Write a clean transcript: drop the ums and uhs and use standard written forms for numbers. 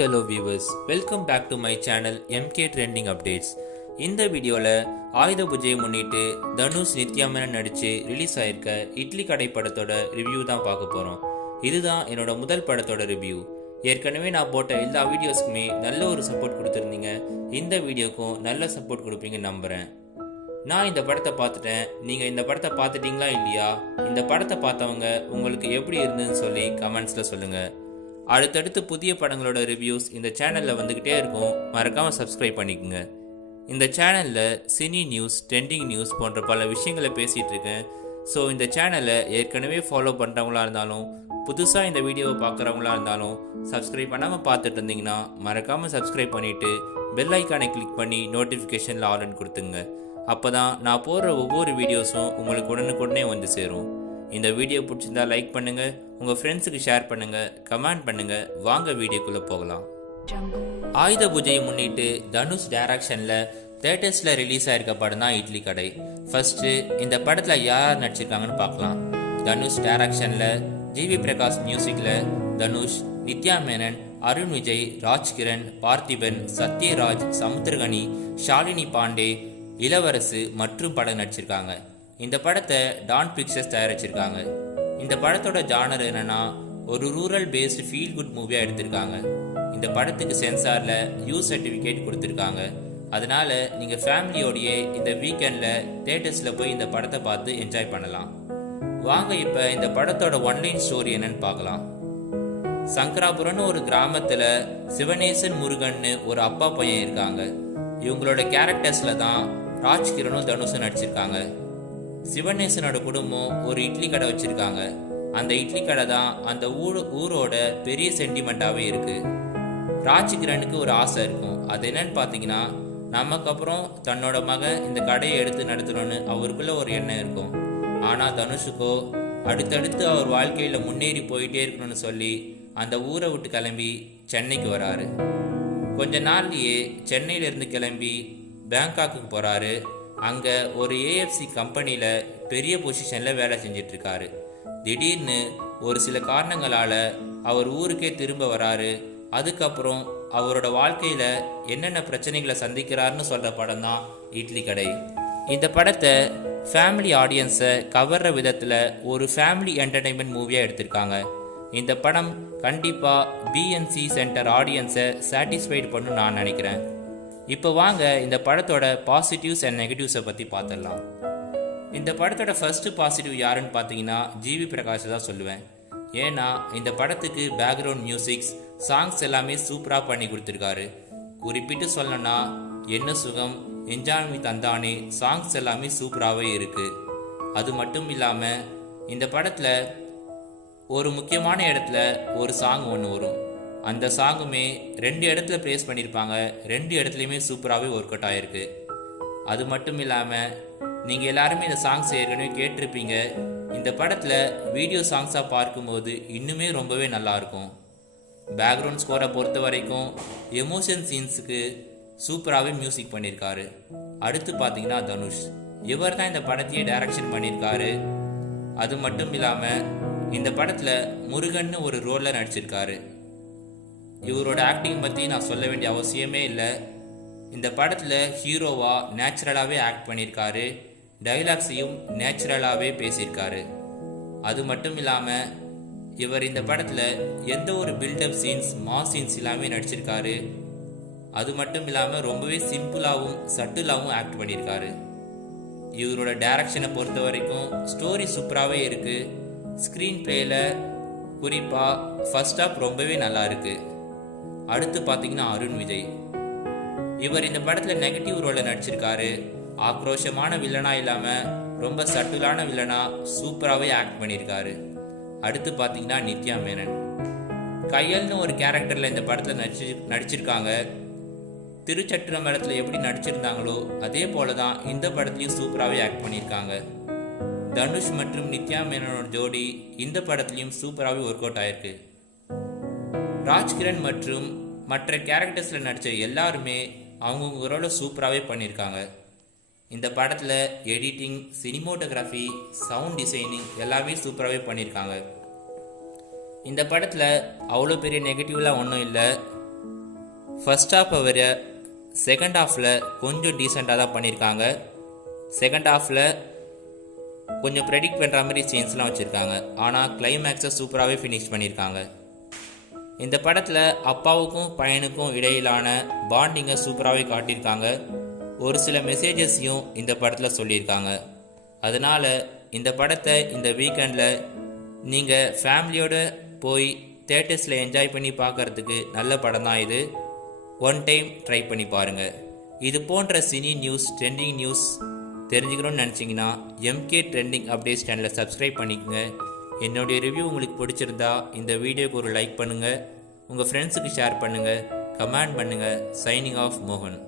hello viewers, welcome back to my channel MK Trending Updates. இந்த வீடியோவில் ஆயுத பூஜையை முன்னிட்டு தனுஷ் நித்யா மேனன் நடித்து ரிலீஸ் ஆயிருக்க இட்லி கடை படத்தோட ரிவ்யூ தான் பார்க்க போகிறோம். இதுதான் என்னோட முதல் படத்தோட ரிவ்யூ. ஏற்கனவே நான் போட்ட எல்லா வீடியோஸ்க்குமே நல்ல ஒரு சப்போர்ட் கொடுத்துருந்தீங்க. இந்த வீடியோக்கும் நல்ல சப்போர்ட் கொடுப்பீங்கன்னு நம்புகிறேன். நான் இந்த படத்தை பார்த்துட்டேன். நீங்கள் இந்த படத்தை பார்த்துட்டீங்களா இல்லையா? இந்த படத்தை பார்த்தவங்க உங்களுக்கு எப்படி இருந்துன்னு சொல்லி கமெண்ட்ஸில் சொல்லுங்கள். அடுத்தடுத்து புதிய படங்களோட ரிவ்யூஸ் இந்த சேனலில் வந்துக்கிட்டே இருக்கும். மறக்காமல் சப்ஸ்கிரைப் பண்ணிக்கோங்க. இந்த சேனலில் சினி நியூஸ், ட்ரெண்டிங் நியூஸ் போன்ற பல விஷயங்களை பேசிகிட்டு இருக்கேன். ஸோ இந்த சேனலை ஏற்கனவே ஃபாலோ பண்ணுறவங்களா இருந்தாலும் புதுசாக இந்த வீடியோவை பார்க்குறவங்களா இருந்தாலும் சப்ஸ்கிரைப் பண்ணாமல் பார்த்துட்டு இருந்தீங்கன்னா மறக்காமல் சப்ஸ்கிரைப் பண்ணிவிட்டு பெல் ஐக்கானை கிளிக் பண்ணி நோட்டிஃபிகேஷனில் ஆல்னு கொடுத்துங்க. அப்போ தான் நான் போடுற ஒவ்வொரு வீடியோஸும் உங்களுக்கு உடனுக்குடனே வந்து சேரும். இந்த வீடியோ பிடிச்சிருந்தா லைக் பண்ணுங்கள், உங்கள் ஃப்ரெண்ட்ஸுக்கு ஷேர் பண்ணுங்கள், கமெண்ட் பண்ணுங்கள். வாங்க வீடியோக்குள்ளே போகலாம். ஆயுத பூஜையை முன்னிட்டு தனுஷ் டைரக்ஷனில் தேட்டர்ஸில் ரிலீஸ் ஆயிருக்க படம் தான் இட்லி கடை. ஃபர்ஸ்ட்டு இந்த படத்தில் யார் நடிச்சிருக்காங்கன்னு பார்க்கலாம். தனுஷ் டைரக்ஷனில், ஜிவி பிரகாஷ் மியூசிக்கில் தனுஷ், நித்யா மேனன், அருண் விஜய், ராஜ்கிரண், பார்த்திபன், சத்யராஜ், சமுத்திரகனி, ஷாலினி பாண்டே, இளவரசு மற்றும் படம் நடிச்சிருக்காங்க. இந்த படத்தை டான் பிக்சர்ஸ் தயாரிச்சிருக்காங்க. இந்த படத்தோட ஜானர் என்னன்னா ஒரு ரூரல் பேஸ்டு ஃபீல் குட் மூவியாக எடுத்திருக்காங்க. இந்த படத்துக்கு சென்சாரில் யூ சர்டிஃபிகேட் கொடுத்துருக்காங்க. அதனால நீங்கள் ஃபேமிலியோடையே இந்த வீக்கெண்டில் தேட்டர்ஸில் போய் இந்த படத்தை பார்த்து என்ஜாய் பண்ணலாம். வாங்க இப்போ இந்த படத்தோட ஒன்லைன் ஸ்டோரி என்னன்னு பார்க்கலாம். சங்கராபுரம்னு ஒரு கிராமத்தில் சிவனேசன் முருகன்னு ஒரு அப்பா பையன் இருக்காங்க. இவங்களோட கேரக்டர்ஸில் தான் ராஜ்கிரனும் தனுஷும் நடிச்சிருக்காங்க. சிவனேசனோட குடும்பம் ஒரு இட்லி கடை வச்சிருக்காங்க. அந்த இட்லி கடை தான் அந்த ஊரோட பெரிய சென்டிமெண்ட்டாகவே இருக்கு. ராஜ்கிரனுக்கு ஒரு ஆசை இருக்கும். அது என்னன்னு பார்த்தீங்கன்னா, நமக்கு அப்புறம் தன்னோட மகன் இந்த கடையை எடுத்து நடத்தணும்னு அவருக்குள்ள ஒரு எண்ணம் இருக்கும். ஆனால் தனுஷுக்கோ அடுத்தடுத்து அவர் வாழ்க்கையில் முன்னேறி போயிட்டே இருக்கணும்னு சொல்லி அந்த ஊரை விட்டு கிளம்பி சென்னைக்கு வராரு. கொஞ்ச நாள்லயே சென்னையிலேருந்து கிளம்பி பேங்காக்கு போகிறாரு. அங்கே ஒரு ஏஎஃப்சி கம்பெனியில் பெரிய பொசிஷனில் வேலை செஞ்சிட்ருக்காரு. திடீர்னு ஒரு சில காரணங்களால் அவர் ஊருக்கே திரும்ப வராரு. அதுக்கப்புறம் அவரோட வாழ்க்கையில் என்னென்ன பிரச்சனைகளை சந்திக்கிறாருன்னு சொல்கிற படம் தான் இட்லி கடை. இந்த படத்தை ஃபேமிலி ஆடியன்ஸை கவர்ற விதத்தில் ஒரு ஃபேமிலி என்டர்டெயின்மெண்ட் மூவியாக எடுத்திருக்காங்க. இந்த படம் கண்டிப்பாக பிஎன்சி சென்டர் ஆடியன்ஸை சாட்டிஸ்ஃபைடு பண்ணுன்னு நான் நினைக்கிறேன். இப்போ வாங்க இந்த படத்தோட பாசிட்டிவ்ஸ் அண்ட் நெகட்டிவ்ஸை பற்றி பார்த்துடலாம். இந்த படத்தோட ஃபர்ஸ்ட் பாசிட்டிவ் யாருன்னு பார்த்தீங்கன்னா ஜிவி பிரகாஷ் தான் சொல்லுவேன். ஏன்னா இந்த படத்துக்கு பேக்ரவுண்ட் மியூசிக்ஸ், சாங்ஸ் எல்லாமே சூப்பராக பண்ணி கொடுத்துருக்காரு. குறிப்பிட்டு சொல்லணும்னா என்ன சுகம், என்ஜாமி தந்தானே சாங்ஸ் எல்லாமே சூப்பராகவே இருக்குது. அது மட்டும் இல்லாமல் இந்த படத்தில் ஒரு முக்கியமான இடத்துல ஒரு சாங் ஒன்று வரும். அந்த சாங்குமே 2 இடத்துல ப்ளேஸ் பண்ணியிருப்பாங்க. 2 இடத்துலையுமே சூப்பராகவே ஒர்க் அவுட் ஆகிருக்கு. அது மட்டும் இல்லாமல் நீங்கள் எல்லாருமே இந்த சாங்ஸ் ஏற்கனவே கேட்டிருப்பீங்க. இந்த படத்தில் வீடியோ சாங்ஸாக பார்க்கும்போது இன்னுமே ரொம்பவே நல்லாயிருக்கும். பேக்ரவுண்ட் ஸ்கோரை பொறுத்த வரைக்கும் எமோஷன் சீன்ஸுக்கு சூப்பராகவே மியூசிக் பண்ணியிருக்காரு. அடுத்து பார்த்தீங்கன்னா தனுஷ், இவர் தான் இந்த படத்தையே டைரக்ஷன் பண்ணியிருக்காரு. அது மட்டும் இல்லாமல் இந்த படத்தில் முருகன்னு ஒரு ரோலில் நடிச்சிருக்காரு. இவரோட ஆக்டிங் பற்றி நான் சொல்ல வேண்டிய அவசியமே இல்லை. இந்த படத்தில் ஹீரோவாக நேச்சுரலாகவே ஆக்ட் பண்ணியிருக்காரு. டைலாக்ஸையும் நேச்சுரலாகவே பேசியிருக்காரு. அது மட்டும் இல்லாமல் இவர் இந்த படத்தில் எந்த ஒரு பில்டப் சீன்ஸ், மாஸ் சீன்ஸ் எல்லாமே நடிச்சிருக்காரு. அது மட்டும் இல்லாமல் ரொம்பவே சிம்பிளாகவும் சட்டிலாகவும் ஆக்ட் பண்ணியிருக்காரு. இவரோட டைரக்ஷனை பொறுத்த வரைக்கும் ஸ்டோரி சூப்பராகவே இருக்குது. ஸ்க்ரீன் பிளேயில் குறிப்பாக ஃபர்ஸ்ட் ஹாஃப் ரொம்பவே நல்லா இருக்குது. அடுத்து பார்த்தீங்கன்னா அருண் விஜய், இவர் இந்த படத்தில் நெகட்டிவ் ரோலில் நடிச்சிருக்காரு. ஆக்ரோஷமான வில்லனா இல்லாமல் ரொம்ப சட்டிலான வில்லனா சூப்பராகவே ஆக்ட் பண்ணியிருக்காரு. அடுத்து பார்த்தீங்கன்னா நித்யா மேனன், கையல்னு ஒரு கேரக்டரில் இந்த படத்தில் நடிச்சிருக்காங்க. திருச்சற்றம்பலத்தில் எப்படி நடிச்சிருந்தாங்களோ அதே போல தான் இந்த படத்துலையும் சூப்பராகவே ஆக்ட் பண்ணியிருக்காங்க. தனுஷ் மற்றும் நித்யா மேனனோட ஜோடி இந்த படத்துலையும் சூப்பராகவே ஒர்க் அவுட் ஆயிருக்கு. ராஜ்கிரண் மற்றும் மற்ற கேரக்டர்ஸில் நடித்த எல்லாருமே அவங்கவுங்க ரோலை சூப்பராகவே பண்ணியிருக்காங்க. இந்த படத்தில் எடிட்டிங், சினிமோட்டோகிராஃபி, சவுண்ட் டிசைனிங் எல்லாமே சூப்பராகவே பண்ணியிருக்காங்க. இந்த படத்தில் அவ்வளோ பெரிய நெகட்டிவ்லாம் ஒன்றும் இல்லை. ஃபர்ஸ்ட் ஹாஃப் அவர் செகண்ட் ஹாஃபில் கொஞ்சம் டீசெண்டாக தான் பண்ணியிருக்காங்க. செகண்ட் ஹாஃபில் கொஞ்சம் ப்ரெடிக்ட் பண்ணுற மாதிரி சீன்ஸ்லாம் வச்சுருக்காங்க. ஆனால் கிளைமேக்ஸை சூப்பராகவே ஃபினிஷ் பண்ணியிருக்காங்க. இந்த படத்தில் அப்பாவுக்கும் பையனுக்கும் இடையிலான பாண்டிங்கை சூப்பராகவே காட்டியிருக்காங்க. ஒரு சில மெசேஜஸையும் இந்த படத்தில் சொல்லியிருக்காங்க. அதனால் இந்த படத்தை இந்த வீக்கெண்டில் நீங்கள் ஃபேமிலியோடு போய் தேட்டர்ஸில் என்ஜாய் பண்ணி பார்க்குறதுக்கு நல்ல படம் தான் இது. ஒன் டைம் ட்ரை பண்ணி பாருங்கள். இது போன்ற சினி நியூஸ், ட்ரெண்டிங் நியூஸ் தெரிஞ்சுக்கணும்னு நினச்சிங்கன்னா எம்கே ட்ரெண்டிங் அப்டேட்ஸ் சேனலை சப்ஸ்கிரைப் பண்ணிக்கோங்க. என்னுடைய ரிவ்யூ உங்களுக்கு பிடிச்சிருந்தா இந்த வீடியோக்கு ஒரு லைக் பண்ணுங்கள், உங்கள் ஃப்ரெண்ட்ஸுக்கு ஷேர் பண்ணுங்கள், கமெண்ட் பண்ணுங்கள். சைனிங் ஆஃப் மோகன்.